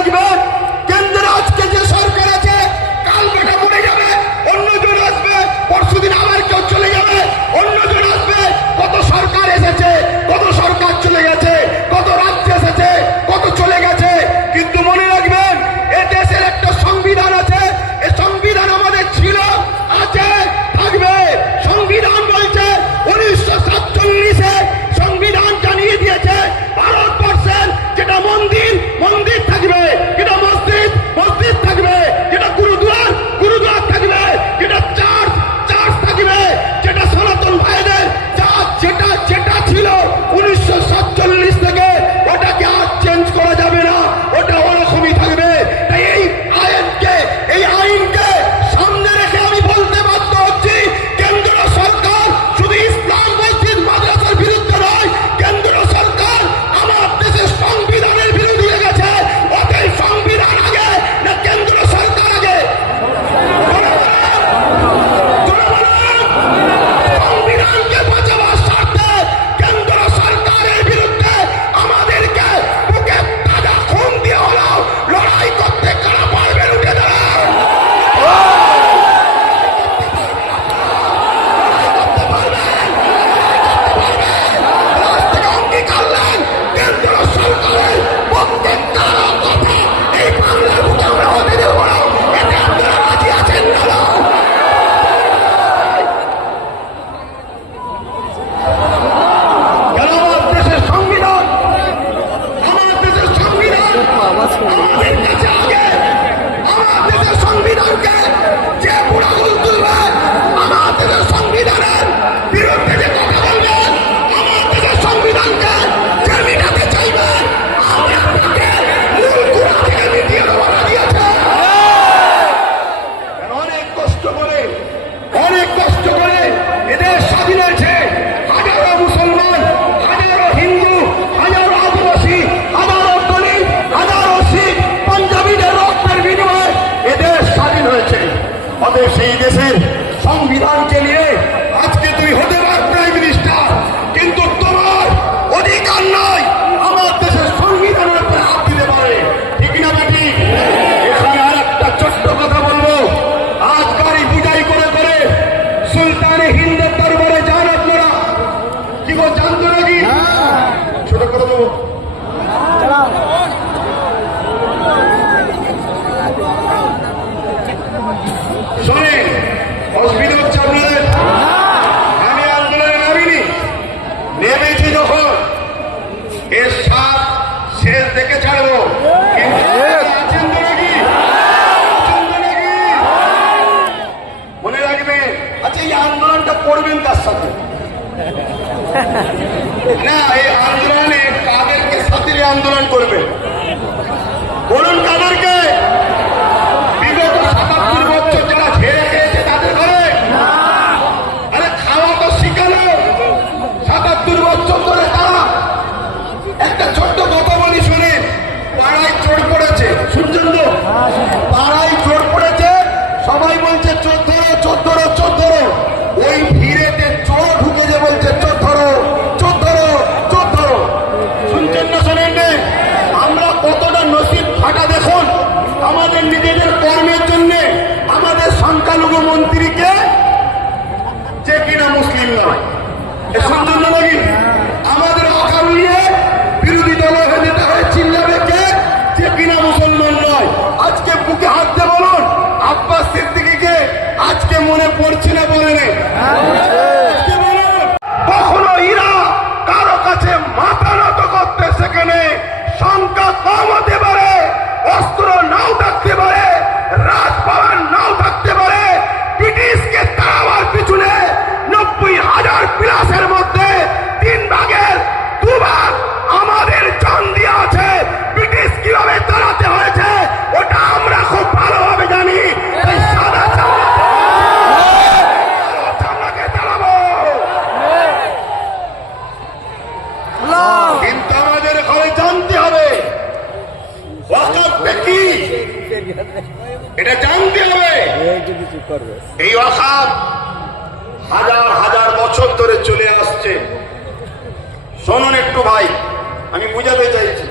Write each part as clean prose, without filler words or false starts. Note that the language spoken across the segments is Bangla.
রাখবেন, কেন্দ্রে আজকে যে সরকার আছে কাল বেটা পড়ে যাবে, অন্যজন আসবে, পরশুদিন আবার কেউ চলে যাবে, অন্যজন আসবে। কত সরকার এসেছে, কত সরকার চলে গেছে, কত রাজ্য এসেছে, কত চলে গেছে, কিন্তু মনে রাখবেন এ দেশের একটা সংবিধান আছে। এই সংবিধান আমাদের ছিল, আছে, থাকবে। সংবিধান বলছে 1947-এ সংবিধান জানিয়ে দিয়েছে ভারতবর্ষের যেটা মন্দির মন্দির থাকবে, যেটা মসজিদ মসজিদ থাকবে, যেটা গুরুদুয়ার গুরুদুয়ার থাকবে, যেটা চার্চ চার্চ থাকবে, যেটা সনাতন ভাইদের যা যেটা যেটা ছিল 1947 থেকে ওটাকে আর চেঞ্জ করা যাবে না, ওটা ওরকমই থাকবে। তাই এই আইনকে সামনে রেখে আমি বলতে বাধ্য হচ্ছি, কেন্দ্র সরকার শুধু ইসলাম মসজিদ মাদ্রাসার বিরুদ্ধে নয়, কেন্দ্র সরকার আমার দেশের সংবিধানের বিরুদ্ধে লেগেছে। ওদের সংবিধান আগে না কেন্দ্র সরকার আগে? সংবিধানকে বাঁচাবার স্বার্থে কেন্দ্র সরকারের বিরুদ্ধে আমাদেরকে বুকে তাজা খুন দিয়ে হলেও লড়াই করতে কারা পারবেন? উঠে দাঁড়ান। অঙ্গীকার নেন কেন্দ্র সরকারের প্রত্যেকটা কথা এই বাংলার বুকে আমরা হতে দেব না। এতে আপনারা রাজি আছেন না? কেন আমার দেশের সংবিধান, আমার দেশের সংবিধান আমাদের কাছে আগে। আমার দেশের সংবিধানকে যে বুড়াগুল তুলবে, আমার দেশের সংবিধানের বিরুদ্ধে যে কথা বলবে, আমার দেশের সংবিধানকে যে মিটাতে চাইবে, আমরা তাকে মূল গোড়া থেকে মিটিয়ে দেওয়া রাজি আছে। অনেক কষ্ট করে এদের স্বাধীন হয়েছে। হাজারো মুসলমান, হাজারো হিন্দু, হাজারো আদিবাসী, হাজারো দলিত, হাজারো শিখ, পাঞ্জাবিদের রক্তের বিনিময়ে এদের স্বাধীন হয়েছে। অতএব সেই দেশের সংবিধানকে নিয়ে আজকে তুই হতে পার প্রাইম মিনিস্টার, কিন্তু তোমার অধিকার নয় আমার দেশের সংবিধানের উপরে হাত দিতে পারে। ঠিক না বেটি? এখানে আর একটা ছোট্ট কথা বলবো। আজ গাড়ি বুঝাই করে করে সুলতানে হিন্দের দরবারে যান আপনারা। কি গো, জানতো নাকি? ছোট কথা বলবো। শোনেন, অসুবিধা হচ্ছে আপনাদের? আমি আন্দোলনে নামিনি, নেমেছি যখন এর সাত শেষ দেখে ছাড়বো। কিন্তু আছেন তো নাকি? আছেন তো নাকি? মনে রাখবেন। আচ্ছা, এই আন্দোলনটা করবেন কার সাথে? না, এই আন্দোলনে কাদেরকে সাথে আন্দোলন করবে বলুন? কাদেরকে? বিগত ৭৭ বছর যারা ছেড়ে গিয়েছে তাদের ঘরে? আরে খাওয়া তো শিখালো ৭৭ বছর ধরে তারা। একটা ছোট্ট কথা বলি শুনেন। পাড়ায় চোর পড়েছে, শুনছেন তো? পাড়ায় চোর পড়েছে, সবাই বলছে চোর ধরো চোর ধরো চোর ধরো। ওই ভিড়েতে চোর ঢুকেছে, বলছে চোর ধরো চোর ধরো চোর ধরো। শুনছেন না শোনেন? আমরা কতটা নসিব ফাটা দেখুন। আমাদের নিজেদের কর্মের জন্য আমাদের সংখ্যালঘু মন্ত্রীকে, যে কিনা মুসলিম নয়, শুনছেন না নাকি? আমাদের অকাল নিয়ে বিরোধী দল নেতা হয়ে চিল্লাবে কে? যে কিনা মুসলমান নয়। আজকে বুকে হাত দিয়ে বলুন, আব্বাস সিদ্দিকীকে আজকে মনে পড়ছে না? বলে নেই কখনো ইরা কারো কাছে মাথা নত করতে সেখানে সংখ্যা কম হতে পারে, অস্ত্র নাও থাকতে পারে, রাজপাওয়ার নাও থাকতে পারে। ব্রিটিশকে তাড়াবার পিছনে ৯০,০০০ প্লাসের মধ্যে ৩ ভাগের ২ ভাগ আমাদের জান দিয়ে আছে। ব্রিটিশ কিভাবে তাড়াতে হয়েছে ওটা আমরা খুব ভালোভাবে জানি। সাদা চামড়াকে তাড়াবো, কিন্তু আমাদের ঘরে জানতে হবে ওয়াকফ কি, এটা জানতে হবে। এই ওয়াকফ হাজার হাজার বছর ধরে চলে আসছে। শুনুন একটু ভাই, আমি বুঝাতে চাইছি।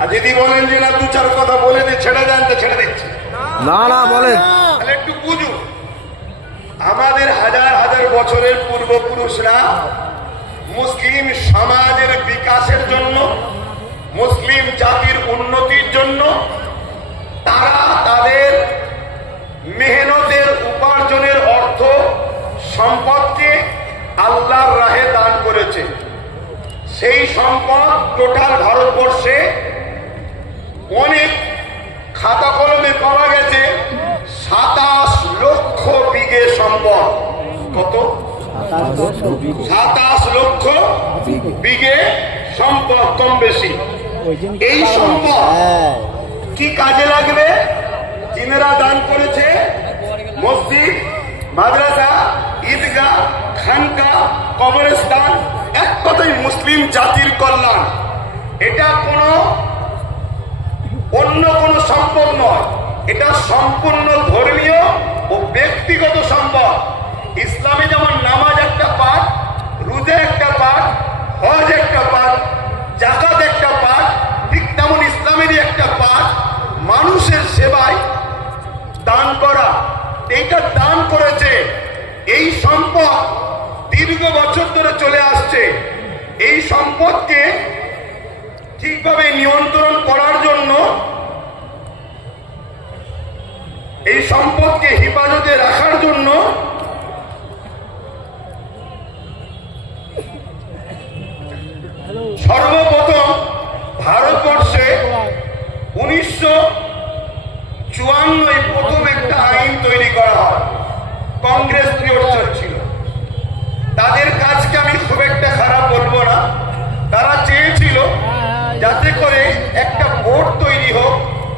আর যদি বলেন যে না দু চার কথা বলে দিয়ে ছেড়ে দেন তো ছেড়ে দিচ্ছি। না না বলেন। তাহলে একটু বুঝুন, আমাদের হাজার হাজার বছরের পূর্বপুরুষরা মুসলিম সমাজের বিকাশের জন্য, মুসলিম জাতির উন্নতির জন্য তারা তাদের মেহনতের উপার্জনের অর্থ সম্পদকে আল্লাহর রাহে দান করেছে। সেই সম্পদ টোটাল ভারতবর্ষে অনেক খাতা কলমে পাওয়া গেছে 27 লক্ষ বিঘে সম্পদ। কত? 27 লক্ষ বিঘে সম্পদ, কম বেশি। এই সম্পদ কি কাজে লাগবে? যিনারা দান করেছে মসজিদ, মাদ্রাসা, ঈদগাহ, খানকা, কবরস্থান, এক কথায় মুসলিম জাতির কল্যাণ। এটা কোনো অন্য কোন সম্পদ নয়, এটা সম্পূর্ণ ধর্মীয় ও ব্যক্তিগত সম্পদ। ইসলামে যেমন নামাজ একটা পাঠ, রোজা একটা পাঠ, হজ একটা পাঠ, যাকাত একটা পাঠ, ঠিক তেমন ইসলামেরই একটা পাঠ মানুষের সেবায় দান করা। এইটা দান করেছে। এই সম্পদ দীর্ঘ বছর ধরে চলে আসছে। এই সম্পদকে ঠিকভাবে নিয়ন্ত্রণ করার জন্য, এই সম্পদকে হেফাজতে রাখার জন্য সর্বপ্রথম ভারতবর্ষে 1954 প্রথম একটা আইন তৈরি করা হয়। কংগ্রেস পিরিয়ড ছিল। তাদের কাজকে আমি খুব একটা খারাপ বলবো না। তারা চেয়েছিল যাতে করে একটা বোর্ড তৈরি হোক,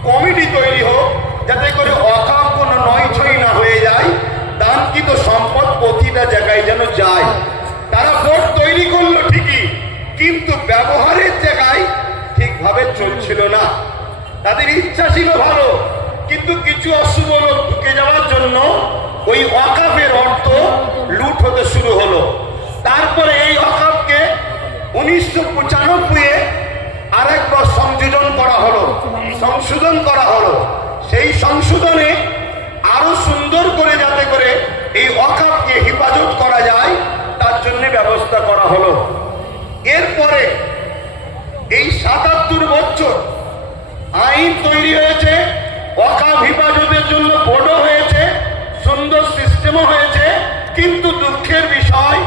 কমিটি তৈরি হোক, যাতে করে অকাম কোনো নয়ছই না হয়ে যায়, দানকৃত সম্পদ প্রতিটা জায়গায় যেন যায়। তারা বোর্ড তৈরি করলো ঠিকই, কিন্তু ব্যবহারের জায়গায় ঠিকভাবে চলছিল না। তাদের ইচ্ছা ছিল ভালো, কিন্তু কিছু অশুভ লোক ঢুকে যাওয়ার জন্য ওই ওয়াকাফের অর্থ লুট হতে শুরু হলো। তারপরে এই ওয়াকাফকে 1995-এ আরেকবার সংযোজন করা হলো, সংশোধন করা হলো। সেই সংশোধনে আরো সুন্দর করে যাতে করে এই ওয়াকাফকে হেফাজত করা যায় তার জন্য ব্যবস্থা করা হলো। এরপরে এই 77 বছর আইন তৈরি হয়েছে, ওয়াকাফ হেফাজতের জন্য বোর্ডও হয়েছে, সুন্দর সিস্টেমও হয়েছে, কিন্তু দুঃখের বিষয়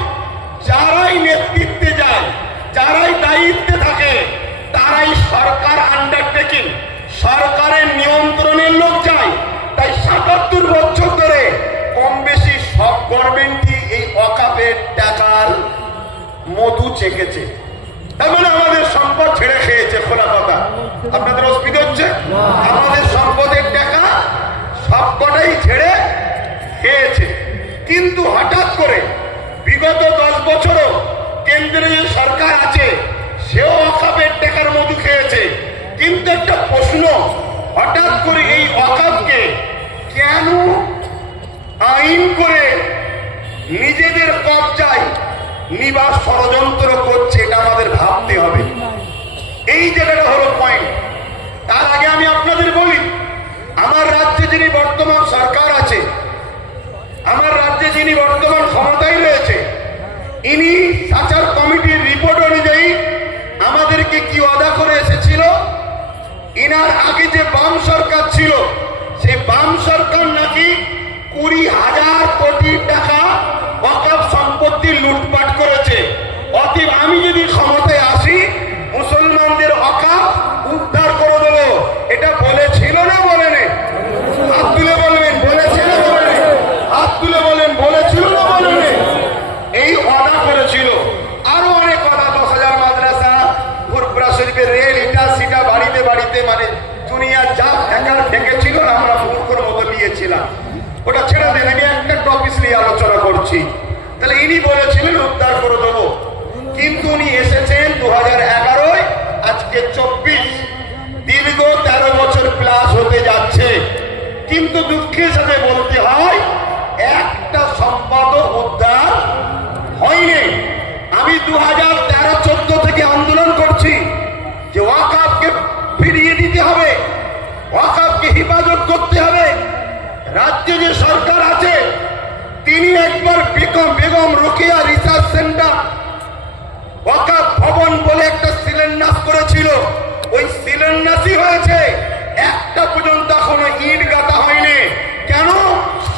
যারাই নেতৃত্বে যায়, যারাই দায়িত্বে থাকে, তারাই সরকার আন্ডারটেকিং, সরকারের নিয়ন্ত্রণের লোক চায়। তাই 77 বছর ধরে কম বেশি সব গভর্নমেন্টই এই ওয়াকাফের টাকার মধু চেকেছে। তার মানে আমাদের সম্পদ ছেড়ে খেয়েছে। খোলা কথা, আপনাদের অসুবিধা হচ্ছে? আমাদের সম্পদের টাকা সবকটাই ছেড়ে খেয়েছে। কিন্তু হঠাৎ করে বিগত 10 বছরও কেন্দ্রে যে সরকার আছে সেও ওয়াকাফের টাকার মধু খেয়েছে। কিন্তু একটা প্রশ্ন, হঠাৎ করে এই ওয়াকাফকে কেন আইন করে নিজেদের কবজায় নিবাস ষড়যন্ত্র করছে, এটা আমাদের ভাবতে হবে। এই জায়গাটা হলো পয়েন্ট। তার আগে আমি আপনাদের বলি, আমার রাজ্যে যিনি বর্তমান সরকার আছে, আমার রাজ্যে যিনি বর্তমান ক্ষমতায় রয়েছে, ইনি সাচার কমিটির রিপোর্ট অনুযায়ী আমাদেরকে কি ওয়াদা করে এসেছিল, ইনার আগে যে বাম সরকার ছিল সেই বাম সরকার নাকি 20,000 কোটি টাকা ওয়াকাফ সম্পত্তি লুটপাট করেছে। অতএব আমি যদি ক্ষমতায় আসি মুসলমানদের ওয়াকাফ উদ্ধার করে দেবো। এটা বলেছিল না বলেনি? হাত তুলে বলবেন, বলেছিল না বলেনি? হাত তুলে বলেন, বলেছিল না বলেনি? এই ওয়াদা করেছিল। আরো অনেক কথা, 10,000 মাদ্রাসা, ফুরফুরা শরীফের রেল, ইটা সিটা বাড়িতে বাড়িতে, মানে দুনিয়া যা ফেকার ফেঁকেছিল আমরা মূর্খর মতো নিয়েছিলাম। ওটা ছেড়ে দেন, আমি একটা টপিক নিয়ে আলোচনা করছি। তাহলে ইনি বলেছিলেন উদ্ধার করে দেবো, কিন্তু উনি এসেছেন 2011, আজকে 24, দীর্ঘ 13 বছর প্লাস হতে যাচ্ছে। কিন্তু দুঃখের সাথে বলতে হয় একটা সম্পদ উদ্ধার হয়নি। আমি 2013-14 থেকে আন্দোলন করছি যে ওয়াকাফকে বেগম রোকেয়া রিসার্চ সেন্টার ওয়াকাফ ভবন বলে একটা শিলান্যাস করেছিল, ওই শিলান্যাসই হয়েছে, একটা পর্যন্ত এখনো ইট গাঁথা হয়নি। কেন?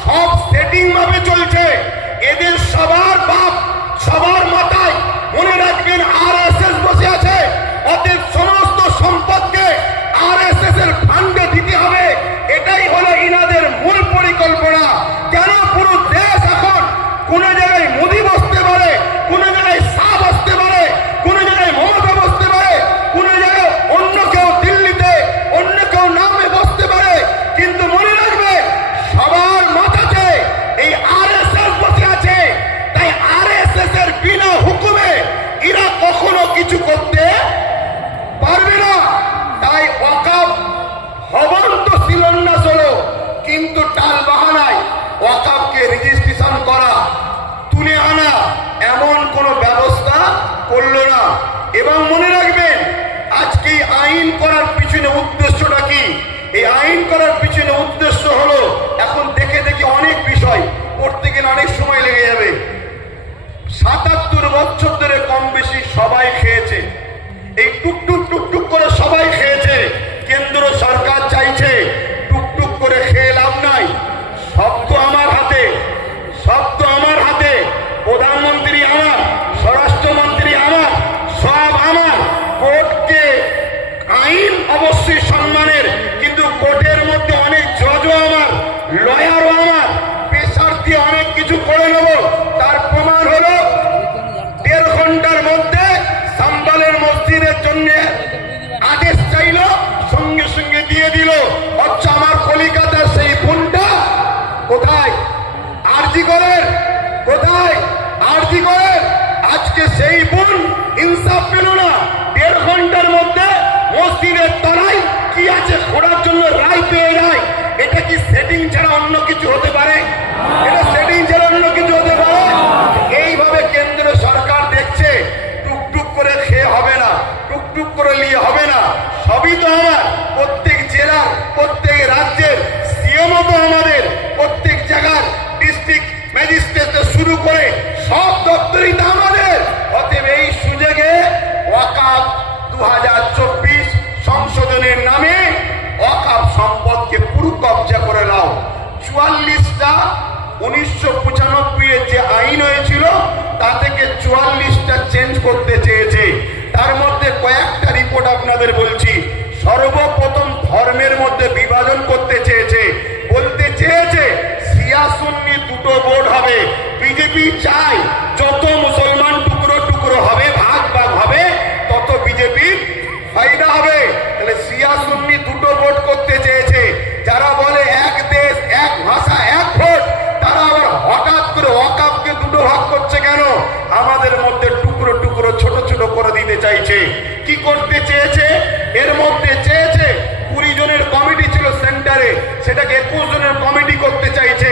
সব সেটিং ভাবে চলছে। এদের সবার বাপ, সবার মাথায় মনে রাখবেন আরএসএস বসে আছে। অতএব সমস্ত সম্পদকে আরএসএস এর ফান্ডে দিতে হবে, এটাই হলো ইনাদের মূল পরিকল্পনা। কেন? পুরো দেশ এখন কোন জায়গায় মোদি বসতে পারে, কোন জায়গায় শাহ বসতে পারে, কোন জায়গায় মমতা বসতে পারে, কোন জায়গায় অন্য কেউ দিল্লিতে অন্য কেউ নামে বসতে পারে, কিন্তু মনে রাখবে সবার মাথাতে এই আরএসএস বসে আছে। তাই আরএসএস এর বিনা হুকুমে এরা কখনো কিছু করতে পারবে না। তাই ওয়াকাফ ভবন তো শিলান্যাস হলো, কিন্তু টাল বাহানায় ওয়াকাফকে রেজিস্ট্রেশন করা, তুলে আনা এমন কোন ব্যবস্থা করলো না। এবং মনে রাখবেন আজকে আইন করার পিছনে উদ্দেশ্যটা কি? এই আইন করার পিছনে উদ্দেশ্য হলো, এখন দেখে দেখে অনেক বিষয় পড়তে গেলে অনেক সময় লেগে যাবে। ৭৭ বছর ধরে কম বেশি সবাই খেয়েছে, এই টুকটুক টুকটুক করে সবাই খেয়েছে। কেন্দ্র সরকার চাইছে টুকটুক করে খেয়ে লাভ নাই, সব তো আমার হাতে, সব তো আমার হাতে। প্রধানমন্ত্রী আমার, স্বরাষ্ট্রমন্ত্রী আমার, সব আমার। কোর্টকে আইন অবশ্যই সম্মানের, কিন্তু কোর্টের মধ্যে অনেক জজও আমার, লয়ারও আমার। পেশার দিয়ে অনেক কিছু করে নেব। তার প্রমাণ হলো ১.৫ ঘন্টার মধ্যে সাম্বালের মসজিদের জন্য আদেশ চাইল, সঙ্গে সঙ্গে দিয়ে দিল। অথচ আমার কলিকাতার সেই বোনটা কোথায়? আরজি করেন কোথায়? আরজি করেন। আজকে সেই বোন ইনসাফ পেল না। ১.৫ ঘন্টার মধ্যে মসজিদের তলায় কি আছে খোঁড়ার জন্য রায় পেয়ে যায়। এটা কি সেটিং ছাড়া অন্য কিছু হতে পারে? এটা সেটিং ছাড়া অন্য কিছু হতে পারে? এইভাবে কেন্দ্র সরকার দেখছে টুকটুক করে খেয়ে হবে না, টুকটুক করে নিয়ে হবে না। সবই তো আমার, প্রত্যেক জেলার, প্রত্যেক রাজ্যের সিএমও তো আমাদের, প্রত্যেক জায়গার ডিস্ট্রিক্ট ম্যাজিস্ট্রেট শুরু করে সব দপ্তরই তো আমাদের। অতএব এই সুযোগে ওয়াকাফ ২০২৪ সংশোধনের নামে ওয়াকাফ সম্পদকে পুরো কবজা করে নাও। ৪৪টা ১৯৯৫ যে আইন হয়েছিল তা থেকে ৪৪টা চেঞ্জ করতে চেয়েছে। তার মধ্যে কয়েকটা রিপোর্ট আপনাদের বলছি। সর্বপ্রথম ধর্মের মধ্যে বিভাজন করতে চেয়েছে, বলতে চেয়েছে শিয়া সুন্নি দুটো বোর্ড হবে। বিজেপি চায় যত মুসলমান টুকরো টুকরো হবে, ভাগ ভাগ হবে, তত বিজেপির ফায়দা হবে। তাহলে শিয়া সুন্নি দুটো ভোট করতে চেয়েছে। যারা বলে এক দেশ এক ভাষা এক ভোট, তারা আবার হঠাৎ করে ওয়াকাফকে দুটো ভাগ করছে কেন? আমাদের মধ্যে টুকরো টুকরো ছোট ছোট করে দিতে চাইছে। কি করতে চেয়েছে? এর মধ্যে চেয়েছে ২০ জনের কমিটি ছিল সেন্টারে, সেটাকে ২১ জনের কমিটি করতে চাইছে।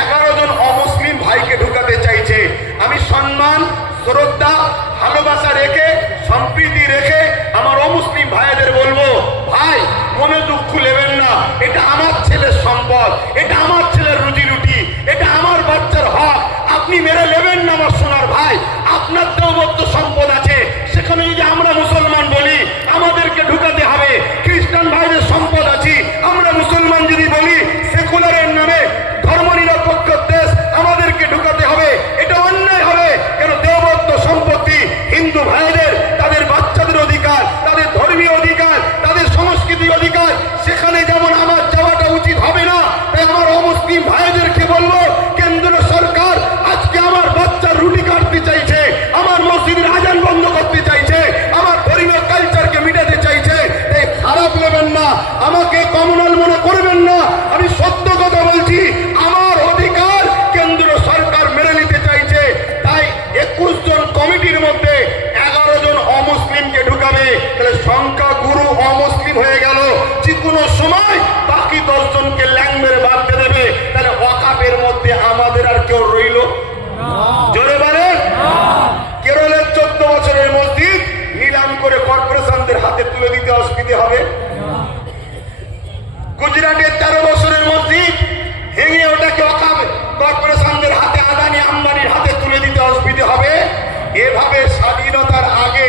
১১ জন অমুসলিম ভাইকে ঢুকাতে চাইছে। আমি সম্মান, শ্রদ্ধা, ভালোবাসা রেখে, সম্প্রীতি রেখে আমার অমুসলিম ভাইদের বলবো, ভাই মনে দুঃখ নেবেন না, এটা আমার ছেলের সম্পদ, এটা আমার ছেলের রুজি রুটি, এটা আমার বাচ্চার হক, আপনি মেরে নেবেন না আমার সোনার ভাই। আপনার দেওবদ্ধ সম্পদ আছে, সেখানে যদি আমরা মুসলমান বলি আমাদেরকে ঢুকাতে হবে। খ্রিস্টান ভাইদের সম্পদ আছে, আমরা মুসলমান যদি বলি সেকুলারের নামে ধর্মনিরপেক্ষ দেশ আমাদেরকে ঢুকাতে হবে। এটা অন্যায় হবে। কেন? দেওবদ্ধ সম্পত্তি হিন্দু ভাইদের, তাদের বাচ্চাদের অধিকার, তাদের ধর্মীয় অধিকার, তাদের সংস্কৃতি অধিকার, সেখানে যেমন আমার যাওয়াটা উচিত হবে না। তাই আমার অমুসলিম ভাইদেরকে বলবো, কেন্দ্র সরকার আজকে আমার বাচ্চার রুটি কাটতে চাইছে, আমার মসজিদের আজান বন্ধ করতে চাইছে, আমার ধর্মীয় কালচারকে মিটাতে চাইছে। তাই খারাপ নেবেন না, আমাকে কমনাল মনে করবেন না। আমি সত্য কথা বলছি, আমার অধিকার কেন্দ্র সরকার মেনে নিতে চাইছে। তাই ২১ জন কমিটির মধ্যে ১১ জন অমুসলিমকে ঢুকাবে। তাহলে সংখ্যা গুরু অমুসলিম হয়ে গেল। যে কোনো সময় বাকি ১০ জনকে ল্যাং মেরে বাদ দিয়ে দেবে। তাহলে ওয়াকাফের মধ্যে আমাদের আর কেউ রইল? জোরে বলেন। কেরলের ১৪ বছরের মসজিদ নিলাম করে কর্পোরেশনদের হাতে তুলে দিতে অসুবিধা হবে? গুজরাটের ১৩ বছরের মসজিদ ভেঙে ওটাকে ওয়াকাফ কর্পোরেশনদের হাতে, আদানি আম্বানির হাতে তুলে দিতে অসুবিধা হবে। এভাবে স্বাধীনতার আগে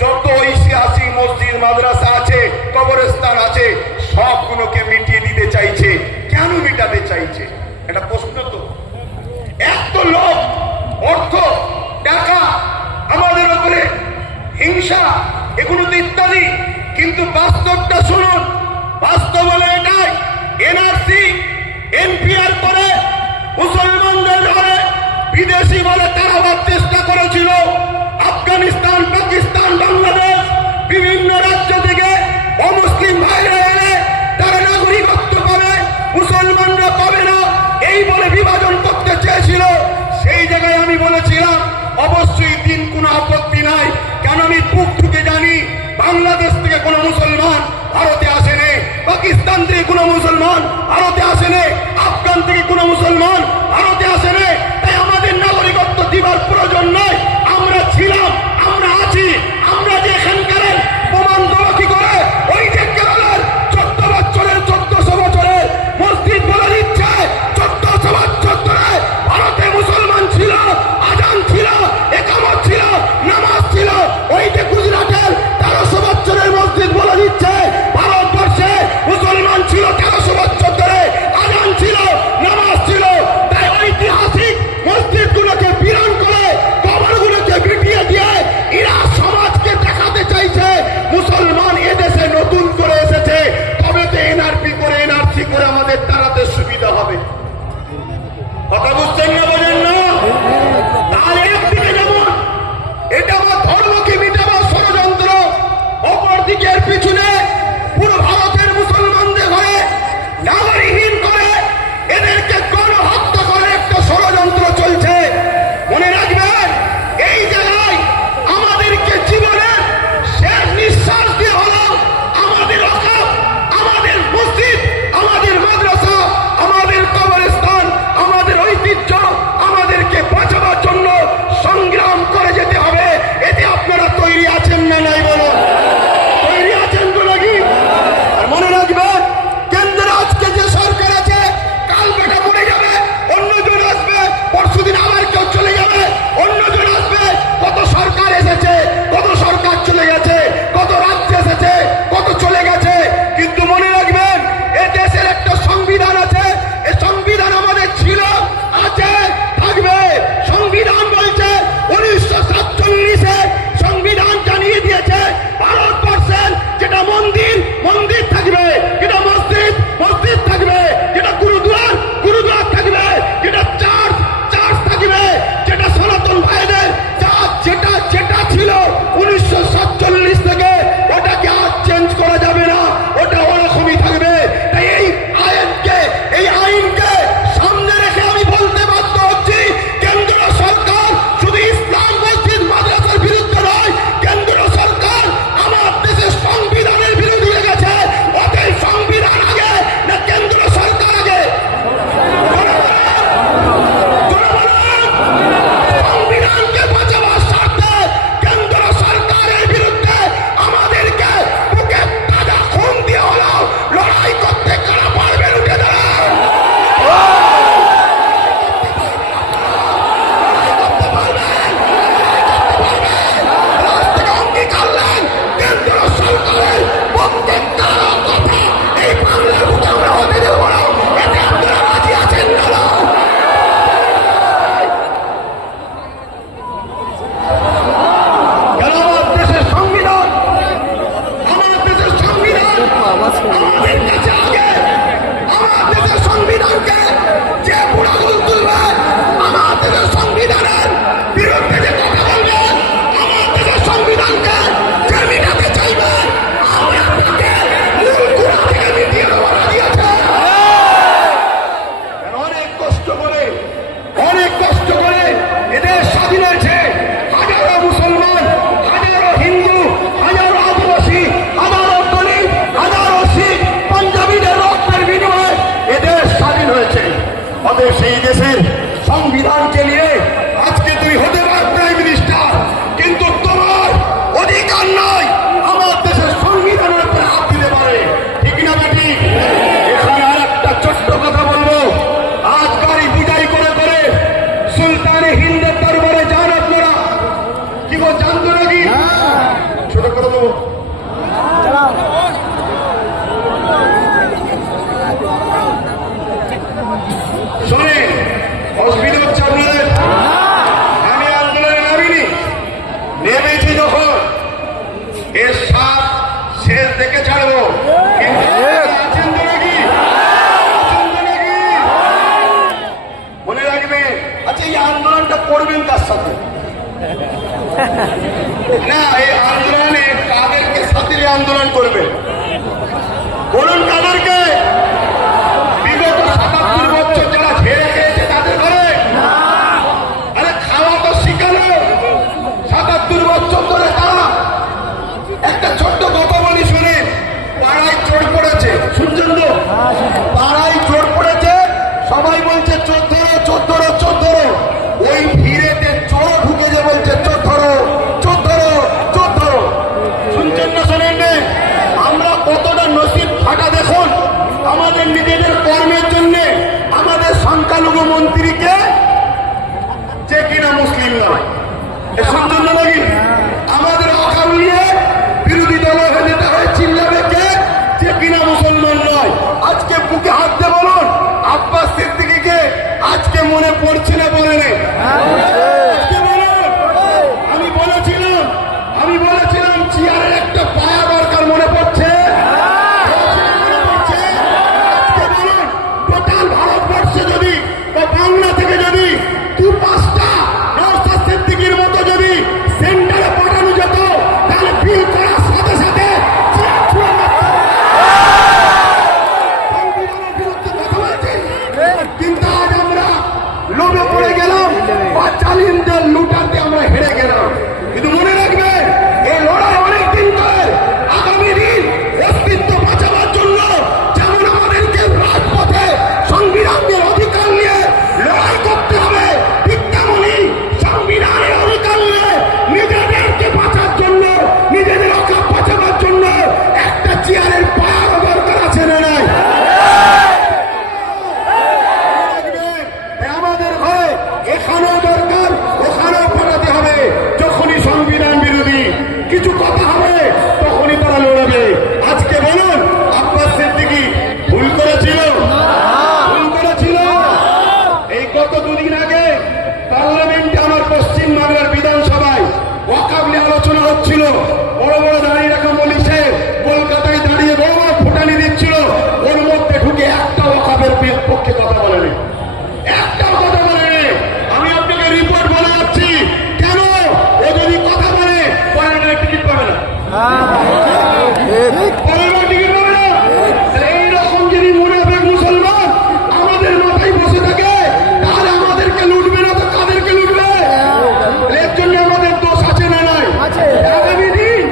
যত ঐতিহাসিক মসজিদ মাদ্রাসা আছে, কবরস্থান আছে, সবগুলোকে মিটিয়ে দিতে চাইছে। কেন মিটাতে চাইছে? এটা প্রশ্ন তো। এত লোক, অর্থ, টাকা, আমাদের উপরে হিংসা, এগুলো তো ইত্যাদি। কিন্তু বাস্তবটা শুনুন, বাস্তব হলো এটাই, এনআরসি এনপিআর করে মুসলমানদের ধরে বিদেশি বলে তাড়াবার চেষ্টা করেছিল। আফগানিস্তান, পাকিস্তান, বাংলাদেশ বিভিন্ন রাজ্য থেকে অমুসলিম ভাইরা এলে তারা নাগরিকত্ব পাবে, মুসলমানরা পাবে না, এই বলে বিভাজন করতে চেয়েছিল। সেই জায়গায় আমি বলেছিলাম অবশ্যই দিন কোনো আপত্তি নাই, কেন আমি বুক ঠুকে জানি বাংলাদেশ থেকে কোনো মুসলমান ভারতে আসেনি, পাকিস্তান থেকে কোনো মুসলমান ভারতে আসেনি, আফগান থেকে কোনো মুসলমান ভারতে আসেনি। তাই আমাদের নাগরিকত্ব দিবার প্রয়োজন নয়। আমরা ছিলাম, আমরা আছি, আমরা যে এখানকার প্রমাণ দেবো কি করে? ওই যে কেরলের 14 বছরের 1400 বছরের মসজিদ বলে দিচ্ছে 1400 বছর ধরে ভারতে মুসলমান ছিল, আজান ছিল, একামত ছিল, নামাজ ছিল। ওই যে গুজরাটের 1300 বছরের মসজিদ বলে দিচ্ছে ভারতবর্ষে মুসলমান ছিল 1300 বছর ধরে, আজান ছিল, নামাজ ছিল। তাই ঐতিহাসিক মসজিদগুলোকে বিরান করে কবরগুলোকে বিটিয়ে দিয়ে এরা সমাজকে দেখাতে চাইছে মুসলমান এদেশে নতুন করে এসেছে, তবে তো এনআরপি করে এনআরসি করে আমাদের তাড়াতে সুবিধা হবে। কথা বুঝছেন না, বোঝেন না? তাহলে একদিকে যেমন এটা আমার ধর্মকে মিটাবার ষড়যন্ত্র, অপরদিকে এর পিছনে পুরো ভারতের মুসলমানদের ঘরে নাগরিকহীন করে এদেরকে গণহত্যা করে একটা ষড়যন্ত্র চলছে। মনে রাখবেন, এই জায়গায় আমাদেরকে জীবনের শেষ নিঃশ্বাস দিয়ে হলো আমাদের ওয়াকফ, আমাদের মসজিদ, আমাদের মাদ্রাসা, আমাদের কবরস্থান, আমাদের ঐতিহ্য আমাদেরকে বাঁচাবার জন্য সংগ্রাম করে যেতে হবে। এতে আপনারা তৈরি আছেন না নাই বলুন? তৈরি আছেন তো নাকি? আর মনে রাখবেন, কেন্দ্রে আজকে যে সরকার আছে কাল বেটা পড়ে যাবে, অন্যজন আসবে, পরশুদিন আবার কেউ চলে যাবে, অন্যজন আসবে। কত সরকার এসেছে, কত সরকার চলে গেছে, কত রাজ্য এসেছে, কত চলে গেছে। কিন্তু মনে রাখবেন, এ দেশের একটা সংবিধান আছে, এই সংবিধান আমাদের ছিল, আছে, থাকবে। সংবিধান বলছে 1947-এ সংবিধান জানিয়ে দিয়েছে ভারতবর্ষের যেটা মন্দির, মন্দির থাকবে, যেটা মসজিদ, মসজিদ থাকবে, যেটা গুরুদুয়ার, গুরুদুয়ার থাকবে, যেটা চার্চ, চার্চ থাকবে, যেটা সনাতন ভাইদের চার্চ, যেটা যেটা ছিল 1947 থেকে ওটাকে আর চেঞ্জ করা যাবে না, ওটা ওরকমই থাকবে। তাই এই আইনকে সামনে রেখে আমি বলতে বাধ্য হচ্ছি, কেন্দ্র সরকার শুধু ইসলাম মসজিদ মাদ্রাসার বিরুদ্ধে নয়, কেন্দ্র সরকার আমার দেশের সংবিধানের বিরুদ্ধে গেছে। অতএব সংবিধান আগে না কেন্দ্র সরকার আগে? সংবিধানকে বাঁচাবার স্বার্থে কেন্দ্র সরকারের বিরুদ্ধে আমাদেরকে বুকে তাজা খুন দিয়ে হলেও লড়াই করতে কারা পারবেন? উঠে দাঁড়ান। অঙ্গীকার নেন, কেন্দ্র সরকারের প্রত্যেকটা কথা এই বাংলার বুকে আমরা হতে দেব না। এতে আপনারা রাজি আছেন না? কেন? আমার দেশের সংবিধান, আমার দেশের সংবিধান আমাদের কাছে আগে। আমার দেশের সংবিধানকে যে পুরাগুল তুলবে, আমার দেশের সংবিধানের বিরুদ্ধে যে কথা বলবে, আমার দেশের সংবিধানকে যে মিটাতে চাইবে, আমরা তাকে মূল গোড়া থেকে মিটিয়ে দেওয়া রাজি আছে। অনেক কষ্ট করে, অনেক কষ্ট করে এদের স্বাধীন হয়েছে। হাজারো মুসলমান, হাজারো হিন্দু, হাজারো আদিবাসী, হাজারো দলিত, হাজারো শিখ, পাঞ্জাবিদের রক্তের বিনিময়ে এদের স্বাধীন হয়েছে। অতএব সেই দেশের সংবিধানকে নিয়ে আজকে তুমি হতে পার প্রাইম মিনিস্টার, কিন্তু তোমার অধিকার নয় আমার দেশের সংবিধানের উপরে হাত দিতে পারে। ঠিক না বেটি? এখানে আর একটা ছোট্ট কথা বলবো। আজ গাড়ি বুঝাই করে করে সুলতানে হিন্দের দরবার এজেন্টদের লুটাতে আমরা হেরে গেলাম। কিন্তু মনে রাখবেন, এই লড়াই অনেক দিন ধরে। আগামী দিন অস্তিত্ব বাঁচাবার জন্য যেমন আমাদেরকে রাজপথে সংবিধানের অধিকার নিয়ে লড়াই করতে হবে, ঠিক তেমনই সংবিধানের অধিকার নিয়ে নিজেদেরকে বাঁচার জন্য, নিজেদের অকাপ বাঁচাবার জন্য একটা চেয়ারের পাওয়ার দরকার আছে না নাই? আমাদের ঘরে এখানেও দরকার, ওখানেও পাঠাতে হবে। যখনই সংবিধান বিরোধী কিছু কথা হবে তখনই তারা লড়বে। আজকে বলুন, আব্বাস সিদ্দিকী ভুল করেছিল? ভুল করেছিল? এই গত দুদিন আগে পার্লামেন্টে আমার পশ্চিম বাংলার বিধানসভায় ওয়াকফ নিয়ে আলোচনা হচ্ছিল। বড় বড় দাঁড়িয়ে রাখা মলিশে কলকাতায় দাঁড়িয়ে বড় বড় ফুটানি দিচ্ছিল, ওর মধ্যে ঢুকে একটা ওয়াকফের পক্ষে কথা বলেনি, একটাও কথা বলেনি। আমি আপনাকে রিপোর্ট বলে যাচ্ছি, কেন? ও যদি কথা বলে পরের বার টিকিট পাবে না, পরের বার টিকিট পাবে না। এইরকম যদি মুনাফিক মুসলমান আমাদের মাথায় বসে থাকে, তাহলে আমাদেরকে লুটবে না তো কাদেরকে লুটবে? এর জন্য আমাদের দোষ আছে না নাই? আগামী দিন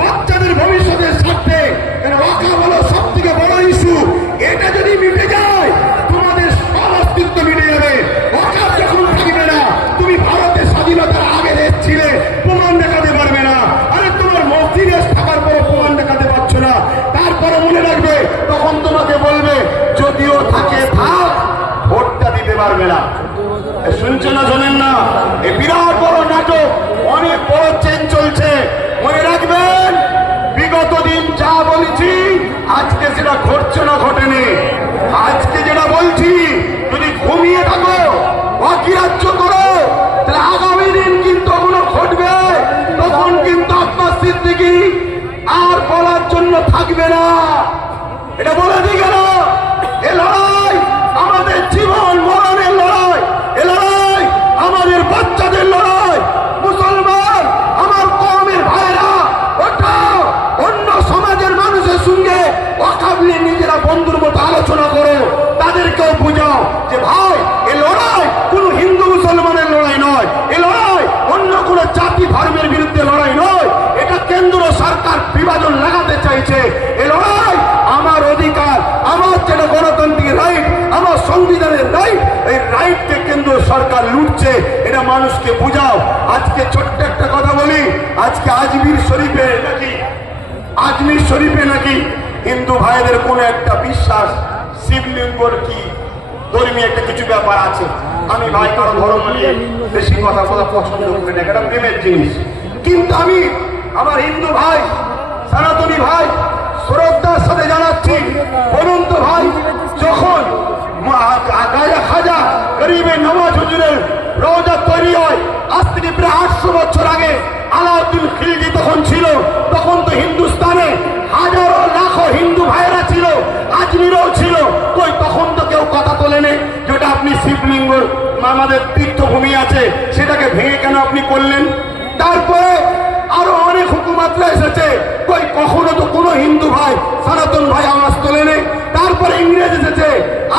বাচ্চাদের ভবিষ্যতের স্বার্থে, ওয়াকফ হলো সব থেকে বড় ইস্যু, এটা যদি মিটে যায় তোমাদের সব অস্তিত্ব মিটে যাবে। ওয়াকফ যখন থাকবে না, তুমি ভারতের স্বাধীনতার আগে দেশ ছিলে, প্রমাণ দেখাতে পারবে না। আরে তোমার মসজিদে থাকার পরে প্রমাণ দেখাতে পারছো না, তারপরে মনে রাখবে তখন তোমাকে বলবে যদিও থাকে থাক, ভোটটা দিতে পারবে না। শুনছো না, শোনেন না? এই বিরাট বড় নাটক, অনেক বড় চেঞ্জ চলছে। মনে রাখবেন, বিগত দিন যা বলেছি আজকে সেটা ঘটছে না, ঘটেনি। আজকে যেটা বলছি, যদি ঘুমিয়ে থাকো, অকিরাজ্য করো, তাহলে আগামী দিন কিন্তু ওগুলো ঘটবে। তখন কিন্তু আব্বাস সিদ্দিকী আর বলার জন্য থাকবে না। এটা বলে দিই কেন? এ লড়াই আমাদের জীবন মরণের লড়াই, এ লড়াই আমাদের বাচ্চাদের লড়াই। মুসলমান আমার কওমের ভাইরা, ওটা অন্য সমাজের মানুষের সঙ্গে ওয়াকফ নিয়ে নিজেরা বন্ধুর মতো আলোচনা করো, তাদেরকেও বুঝাও যে ভাই, এ লড়াই কোনো হিন্দু মুসলমানের লড়াই নয়, এ লড়াই অন্য কোনো জাতি ধর্মের বিরুদ্ধে লড়াই নয়। এটা কেন্দ্র সরকার বিভাজন লাগাতে চাইছে। এ লড়াই আমার অধিকার, আমার যেটা গণতান্ত্রিক রাইট, আমার সংবিধানের রাইট, এই রাইটকে কেন্দ্র সরকার লুটছে, এটা মানুষকে বুঝাও। আজকে ছোট্ট একটা কথা বলি, আজকে আজমির শরীফে নাকি হিন্দু ভাইদের কোন একটা বিশ্বাস, শিবলিঙ্গর কি ধর্মীয় একটা কিছু ব্যাপার আছে। আমি ভাই কারো ধর্ম নিয়ে বেশি কথা বলা পছন্দ করি না, এটা প্রেমের জিনিস। কিন্তু আমি আমার হিন্দু ভাই, সনাতনী ভাই শ্রদ্ধার সাথে জানাচ্ছি, বলুন তো ভাই, যখন খাজা গরিবের নওয়াজ হুজুরের রওজা তৈরি হয়, আজ থেকে প্রায় 800 বছর আগে, আলাউদ্দিন খিলজি তখন ছিল, তখন তো হিন্দুস্তানে হাজারো লাখো হিন্দু ভাইয়েরা ছিল, আজমিরও ছিল। কই তখন তো কেউ কথা তোলেনি যেটা আপনি শিবলিঙ্গ আমাদের তীর্থভূমি আছে, সেটাকে ভেঙে কেন আপনি করলেন? তারপরে আরো অনেক হুকুমাতরা এসেছে, কই কখনো তো কোনো হিন্দু ভাই, সনাতন ভাই আওয়াজ তোলেনি। তারপরে ইংরেজ এসেছে,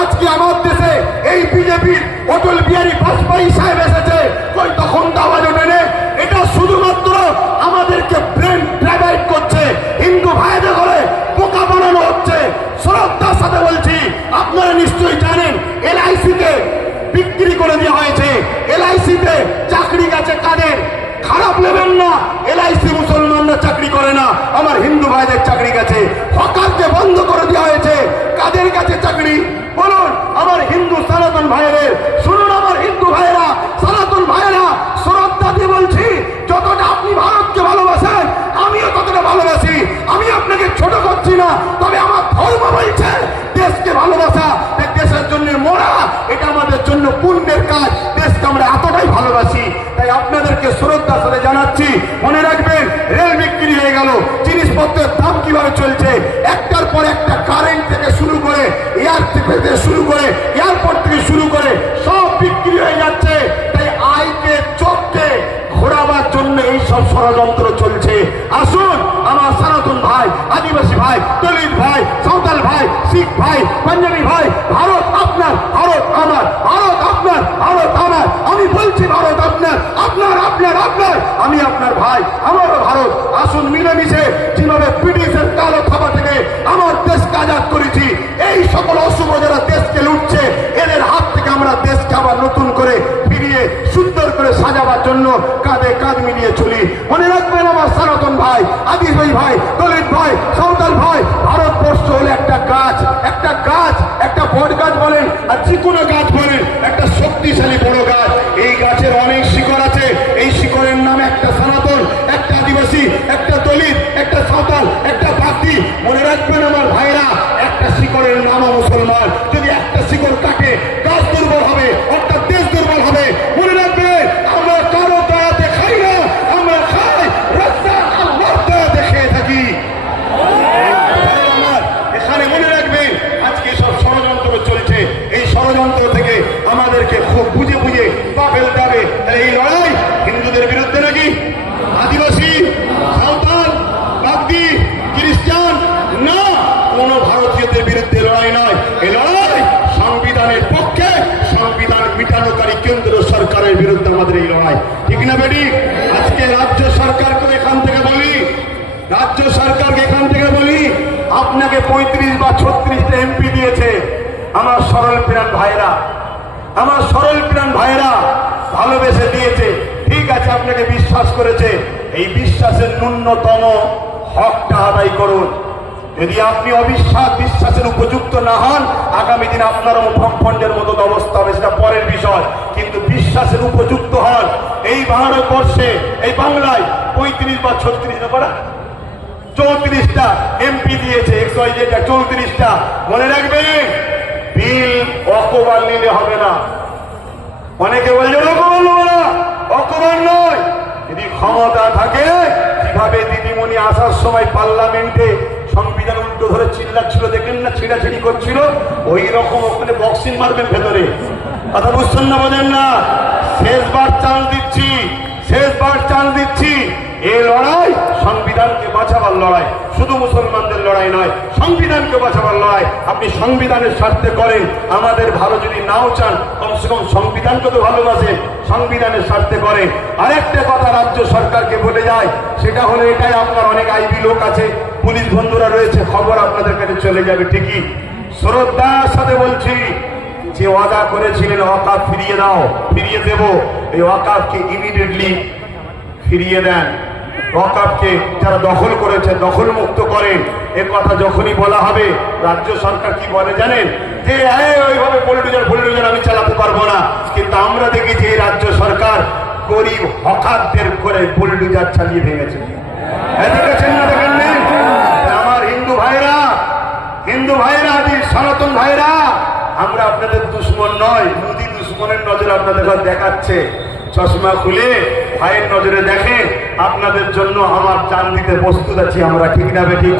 আজকে আমার দেশে এই বিজেপির অটল বিহারী বাজপেয়ী সাহেব এসেছে, কই তখন তো আওয়াজ ওঠেনি। এটা শুধুমাত্র আমাদেরকে ব্রেন ড্রাইভাইড করছে, হিন্দু ভাইদের করে বোকা বানানো হচ্ছে। শ্রদ্ধার সাথে বলছি, আপনারা নিশ্চয়ই জানেন LIC কে বিক্রি করে দেওয়া হয়েছে। LIC তে চাকরি গেছে কাদের? খারাপ নেবেন না, LIC মুসলমানরা চাকরি করে না, আমার হিন্দু ভাইদের চাকরি গেছে। হকারকে বন্ধ করে দেওয়া হয়েছে, কাদের কাছে চাকরি? বলুন আমার হিন্দু সনাতন ভাইয়ের। শুনুন আমার হিন্দু ভাইয়েরা, সনাতন ভাইয়েরা, শ্রদ্ধা দিয়ে বলছি, যতটা আপনি ভারতকে ভালোবাসেন আমিও ততটা ভালোবাসি। আমি আপনাকে ছোট করছি না, তবে আমার ধর্ম বলছে দেশকে ভালোবাসা, দেশের জন্য মরা, এটা আমাদের জন্য পুণ্যের কাজ। দেশকে আমরা এতটাই ভালোবাসি, তাই আপনাদেরকে শ্রদ্ধার সাথে জানাচ্ছি, মনে রাখবেন রেল বিক্রি হয়ে গেল, জিনিসপত্রের দাম কিভাবে চলছে, একটার পর একটা, কারেন্ট থেকে শুরু করে, এয়ারপোর্ট থেকে শুরু করে সব বিক্রি হয়ে যাচ্ছে। তাই আয়কে চোখকে ঘোরাবার জন্য এই সব ষড়যন্ত্র চলছে। আসুন আমার সনাতন ভাই, আদিবাসী ভাই, দলিত ভাই, সাঁওতাল ভাই, শিখ ভাই, পাঞ্জাবি ভাই, ভারত আপনার, ভারত আমার, ভারত আপনার, ভারত আমার। আমি বলছি ভারত আপনার আপনার আপনার আপনার আমি আপনার ভাই, আমারও ভারত। আসুন মিলেমিশে যেভাবে ব্রিটিশের কালো থাবা থেকে আমার দেশকে আজাদ করেছি, এই সকল অশুভ যারা দেশকে লুটছে এদের হাত থেকে আমরা দেশকে আবার নতুন করে ফিরিয়ে সুন্দর করে সাজাবার জন্য কাঁধে কাঁধ মিলিয়ে চলি। মনে রাখবেন আমার সনাতন ভাই, আদিবাসী ভাই, দলিত ভাই, সাঁওতাল ভাই, ভারতবর্ষ হলো একটা গাছ, একটা গাছ, একটা বট গাছ বলেন আর যে কোনো গাছ বলেন, একটা শক্তিশালী বড় গাছ। এই গাছের অনেক শিকড় আছে, এই শিকড়ের নাম একটা সনাতন, একটা আদিবাসী, একটা দলিত, একটা সাঁওতাল, একটা বাগদি। মনে রাখবেন আমার ভাইরা, একটা শিকড়ের নাম মুসলমান। যদি একটা শিকড় কাটে গাছ দুর্বল হবে, অর্থাৎ দেশ দুর্বল হবে। মনে রাখবেন আমরা কারো দয়াতে খাই না, আমরা খাই রাস্তা আল্লাহর দয়াতে খেয়ে থাকি। এখানে মনে রাখবেন আজকে সব ষড়যন্ত্র চলছে, এই ষড়যন্ত্র থেকে আমাদেরকে খুব বুঝে বুঝে পা ফেলতে হবে। এই লড়াই হিন্দুদের বিরুদ্ধে নাকি আদিবাসী, সাঁওতাল, বাগদি, খ্রিস্টান না, কোন ভারতীয়দের বিরুদ্ধে লড়াই নয়। এই লড়াই সংবিধানের পক্ষে, সংবিধান মিটানোকারী কেন্দ্র সরকারের বিরুদ্ধে আমাদের এই লড়াই, ঠিক না বেটি? আজকে রাজ্য সরকারকে এখান থেকে বলি, রাজ্য সরকারকে এখান থেকে বলি, আপনাকে 35 বা 36টা এমপি দিয়েছে আমার সরল প্রাণ ভাইরা, আমার সরল প্রাণ ভাইরা ভালোবেসে দিয়েছে, ঠিক আছে, আপনাকে বিশ্বাস করেছে। এই বিশ্বাসের ন্যূনতম হকটা আদায় করুন। যদি আপনি বিশ্বাসের উপযুক্ত না হন, আগামী দিনে আপনার ভূখণ্ডের মতো অবস্থা হবে, সেটা পরের বিষয়। কিন্তু বিশ্বাসের উপযুক্ত হন। এই ভারতবর্ষে, এই বাংলায় 35 বা 34টা এমপি দিয়েছে, 34টা। মনে রাখবেন বিল অকবার নিলে হবে না। অনেকে বলছে অকবার নয়, যদি ক্ষমতা থাকে, যেভাবে দিদিমণি আসার সময় পার্লামেন্টে সংবিধান উল্টো ধরে চিল্লাচ্ছিল, দেখেন না, ছিঁড়াছিড়ি করছিল, ওই রকম ওখানে বক্সিং মারবেন ভেতরে। কথা বুঝছেন না, বোঝেন না? শেষবার চান্স দিচ্ছি, শেষবার চান্স দিচ্ছি। এই লড়াই সংবিধানকে বাঁচাবার লড়াই, শুধু মুসলমানদের লড়াই নয়, সংবিধানকে বাঁচাবার লড়াই। আপনি সংবিধানের স্বার্থে করেন, আমাদের ভালো যদি নাও চান, কমসে কম সংবিধানকে তো ভালোবাসেন, সংবিধানের স্বার্থে করেন। আরেকটা কথা রাজ্য সরকারকে বলে যায়, সেটা হলো এটাই, আপনার অনেক আইবি লোক আছে, পুলিশ বন্ধুরা রয়েছে, খবর আপনাদের কাছে চলে যাবে ঠিকই। শ্রদ্ধার সাথে বলছি, যে ওয়াদা করেছিলেন ওয়াকাফ ফিরিয়ে দাও, ফিরিয়ে দেব, এই ওয়াকাফকে ইমিডিয়েটলি ফিরিয়ে দেন। ওয়াকাফকে যারা দখল করেছে দখল মুক্ত করেন। এ কথা যখনই বলা হবে, রাজ্য সরকার কি বলে জানেন? যে ওইভাবে বুলডোজার আমি চালাতে পারবো না। কিন্তু আমরা দেখেছি এই রাজ্য সরকার গরিব হকারদের করে বুলডোজার চালিয়ে ভেঙেছে। দেখেছেন না, দেখেন না? আমার হিন্দু ভাইরা, হিন্দু ভাইরা, সনাতন ভাইরা, আমরা আপনাদের দুশ্মন নয়। মোদি দুশ্মনের নজর আপনাদের দেখাচ্ছে, চশমা খুলে ভাইয়ের নজরে দেখে, আপনাদের জন্য আমার জান দিতে প্রস্তুত আছি আমরা, ঠিক না বেঠিক?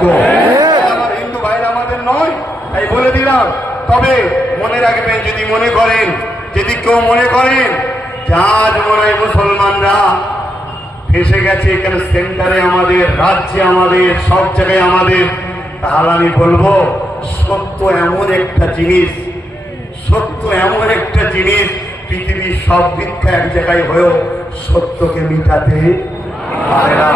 আমার হিন্দু ভাইরা আমাদের নয়, তাই বলে দিলাম। তবে মনে রাখবেন, যদি মনে করেন, যদি কেউ মনে করেন আজ মনে হয় মুসলমানরা ফেসে গেছে, এখানে সেন্টারে আমাদের, রাজ্যে আমাদের, সব জায়গায় আমাদের, তাহলে আমি বলবো সত্য এমন একটা জিনিস, সত্য এমন একটা জিনিস, পৃথিবীর সব মিথ্যা এক জায়গায় হয়েও সত্যকে মিটাতে পারে না।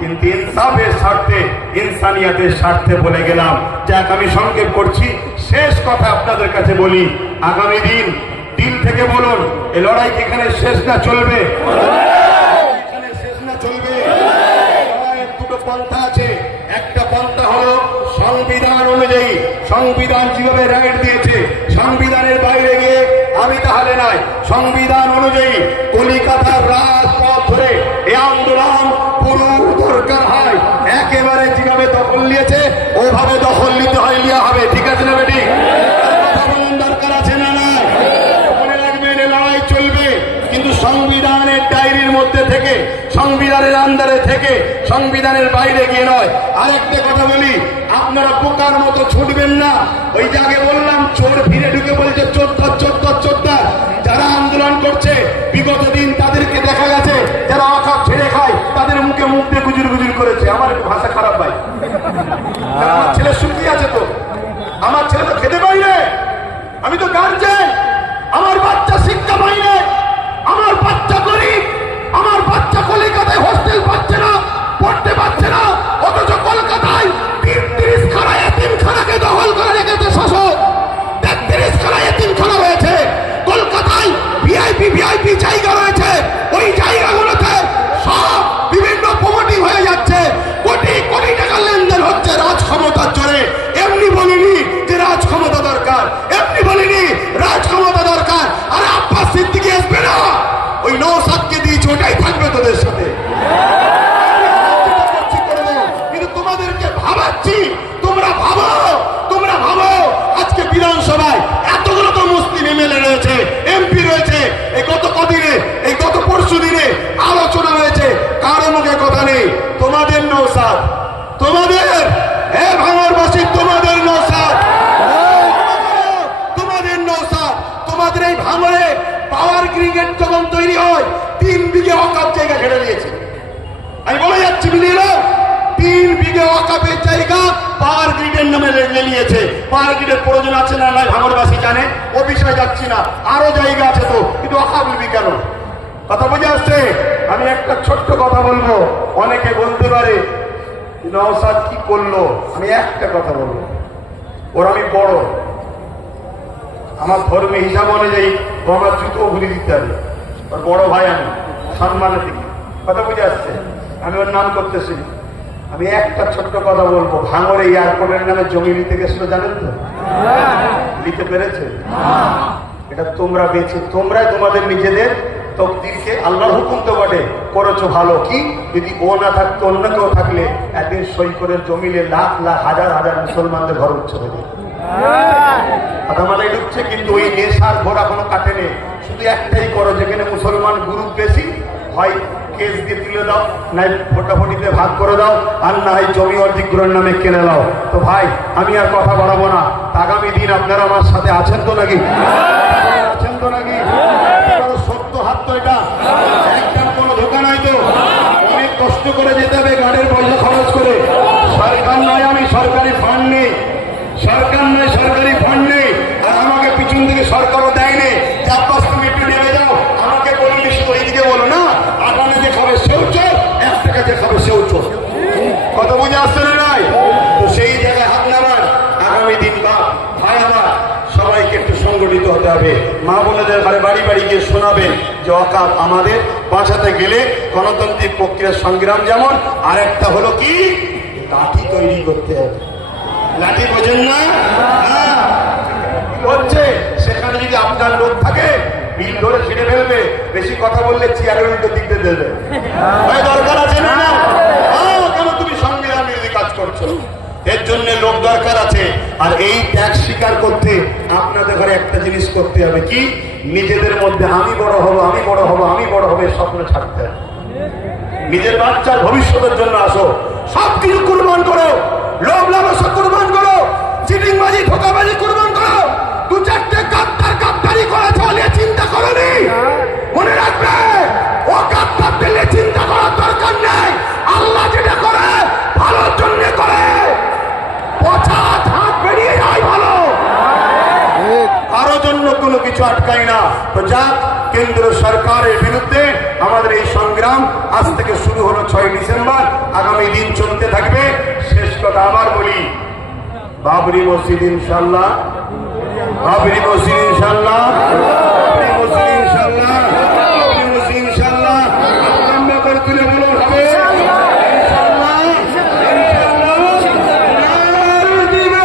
কিন্তু ইনসাফের স্বার্থে, ইনসানিয়াতের স্বার্থে বলে গেলাম। যাক, আমি সংক্ষেপ করছি, শেষ কথা আপনাদের কাছে বলি, আগামী দিন দিল থেকে বলুন, এই লড়াই এখানে শেষ না চলবে, এখানে শেষ না চলবে। লড়াইয়ের দুটো পন্থা আছে। একটা পন্থা হলো সংবিধান অনুযায়ী, সংবিধান যেভাবে রাইট দিয়েছে, সংবিধানের বাইরে গিয়ে আমি তাহলে নাই, সংবিধান অনুযায়ী কলিকাতার রাজপথ ধরে এই আন্দোলন পুরো দরকার হয়, একেবারে যেভাবে দখল নিয়েছে ওভাবে দখল নিতে হয়, লিয়া হবে, ঠিক আছে না বেটি? দরকার আছে না? না, মনে রাখবেন এই লড়াই চলবে, কিন্তু সংবিধানের ডায়েরির মধ্যে থেকে, সংবিধানের আন্ডারে থেকে, সংবিধানের বাইরে গিয়ে নয়। আরেকটা কথা বলি, আপনারা বোকার মতো ছুটবেন না। ওই যে আগে বললাম, চোর ফিরে ঢুকে বলছে চোদ্দার চোদ্দার চোদ্দার। যারা আন্দোলন করছে বিগত দিন তাদেরকে দেখা গেছে, যারা ওয়াকাফ ছেড়ে খায় তাদের মুখে মুখ দিয়ে গুজুর গুজুর করেছে। আমার একটু ভাষা খারাপ ভাই, আমার ছেলে সুখী আছে তো, আমার ছেলে তো খেতে পাইলে, আমি তো গার্জেন, আমার বাচ্চা শিক্ষা পাইলে, আমার বাচ্চা গরিব, যখন তৈরি হয় 3 বিঘে অকাপ জায়গা ঘেরে নিয়েছে। আমি বলে যাচ্ছি মিলিয়ে 3 বিঘে অকাপের জায়গা পাওয়ার গ্রিডের নামে নিয়েছে। পাওয়ার গ্রিডের প্রয়োজন আছে না নয় ভাঙড়বাসী জানে, ও বিষয়ে যাচ্ছি না। আরো জায়গা আছে তো, কিন্তু অকাপ নিবি কেন? কথা বুঝে আসছে? আমি একটা ছোট্ট কথা বলবো, অনেকে বলতে পারে নওশাদ কি করলো। আমি একটা কথা বলবো, ওর আমি বড়, আমার ধর্মে হিসাব অনুযায়ী ও আমার জুতো ঘুরে দিতে হবে, ওর বড় ভাই আমি, সম্মানের দিকে। কথা বুঝে আসছে? আমি ওর নাম করতেছি। আমি একটা ছোট্ট কথা বলবো, ভাঙড়ে এয়ারপোর্টের নামে জমি নিতে গেছিল, জানেন তো? নিতে পেরেছে? এটা তোমরা বেঁচে, তোমরাই তোমাদের নিজেদের তকদিরকে, আল্লাহর হুকুম তো বটে, করেছো ভালো। কি যদি ও না থাকতো, অন্য কেউ থাকলে একদিন সই করে জমিলে লাখ লাখ হাজার হাজার মুসলমানদের ঘর উচ্চ হয়ে যেত। আমাদের ঢুকছে, কিন্তু ওই নেশার ঘোড়া কোনো কাটেনি। শুধু একটাই করো, যেখানে মুসলমান গ্রুপ বেশি হয় কেস দিয়ে তুলে দাও, নাই ফোটাফুটিতে ভাগ করে দাও, আর না হয় জমি অধিগ্রহণ নামে কেনে দাও। তো ভাই আমি আর কথা বাড়াবো না। আগামী দিন আপনারা আমার সাথে আছেন তো নাকি? আছেন তো নাকি? সত্য হাত তো এটা, একদম কোনো ধোকা নাই তো। অনেক কষ্ট করে যেতে হবে, গাড়ির পয়সা খরচ করে। সরকার নয়, আমি সরকারি ফান্ড নেই, সরকার নয় সরকারি ফান্ড নেই। আর আমাকে পিছন থেকে সরকারও দেয়নি। 4-5 তুমি একটু নেমে যাও, আমাকে বললি শুধু এইদিকে বলো না, আগামী যে খাবে সেও চোর, 1 টাকা যে খাবে সেও চোর। কত বুঝে আসছে না নাই? তো সেই জায়গায় হাত নামান। আগামী দিন ভাই আমার সবাইকে একটু সংগঠিত হতে হবে। মা বোনেদের ঘরে বাড়ি বাড়ি গিয়ে শোনাবেন যে অকাপ আমাদের বাঁচাতে গেলে গণতান্ত্রিক প্রক্রিয়ার সংগ্রাম যেমন, আর একটা হলো কি, লাঠি তৈরি করতে হবে। লাঠি বোঝেন না? হচ্ছে সেখানে যদি আপনার লোক থাকে, বিল ধরে ছিঁড়ে ফেলবে। বেশি কথা বললে চেয়ারের উল্টো দিকতে দেবে। দরকার আছে না? কেন তুমি সংবিধান বিরোধী কাজ করছো? এর জন্য লোক দরকার আছে। আর এই ত্যাগ স্বীকার করতে আপনাদের ঘরে একটা জিনিস করতে হবে, কি, নিজেদের মধ্যে আমি বড় হব, আমি বড় হব, আমি বড় হবে স্বপ্ন ছাড়তে হবে। নিজের বাচ্চার ভবিষ্যতের জন্য আসো, সবকিছু কুরবান করো, লোভ লালসা কুরবান করো, চিটিংবাজি ধোঁকাবাজি কুরবান করো। 2-4টে গাদ্দারি করে চলে চিন্তা করনি। মনে রাখবে, ও গাদ্দার পেলে চিন্তা করার দরকার নেই। আল্লাহ যেটা করে ভালোর জন্য করে, পচা হাত বেরিয়ে যায় ভালো, কারো জন্য কোনো কিছু আটকায় না। তো যাক, কেন্দ্র সরকারের বিরুদ্ধে আমাদের এই সংগ্রাম আজ থেকে শুরু হলো 6 ডিসেম্বর, আগামী দিন চলতে থাকবে। শেষ কথা আবার বলি, বাবরি মসজিদ ইনশাল্লাহ, বাবরি মসজিদ ইনশাল্লাহ, বাবরি মসজিদ ইনশাল্লাহ, বাবরি মসজিদ ইনশাল্লাহ। লম্বা করে তুলে বলো হবে ইনশাল্লাহ, ইনশাল্লাহ। নারে দিবে,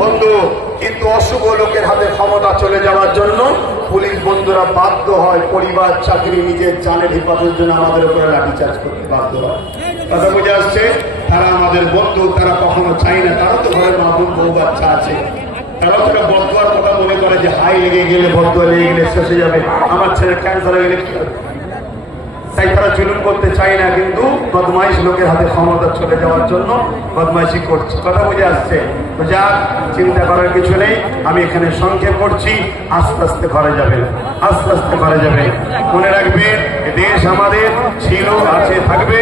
বন্ধু। কিন্তু অশুভ লোকের হাতে ক্ষমতা চলে যাওয়ার জন্য পুলিশ বন্ধুরা বাধ্য হয় পরিবার, চাকরি, নিজের জানের হেফাজতের জন্য আমাদের উপরে লাঠিচার্জ করতে বাধ্য হয়। কথা বুঝে আসছে? তারা আমাদের বন্ধু, তারা কখনো চাই না, তারা তো ঘরের মাদুর বউ বাচ্চা আছে, তারা তো বদুয়ার কথা মনে করে যে হাই লেগে গেলে, বদুয়া লেগে গেলে শেষ হয়ে যাবে, আমার ছেলে ক্যান্সার হয়ে গেলে কি হবে। তাই তারা জুলুম করতে চায় না, কিন্তু বদমাইশ লোকের হাতে ক্ষমতা চলে যাওয়ার জন্য বদমাইশি করছে। কথা বুঝে আসছে? তো যাক, চিন্তা করার কিছু নেই। আমি এখানে সংক্ষেপ করছি, আস্তে আস্তে ঘরে যাবেন, আস্তে আস্তে ঘরে যাবেন। মনে রাখবেন, দেশ আমাদের ছিল, আছে, থাকবে।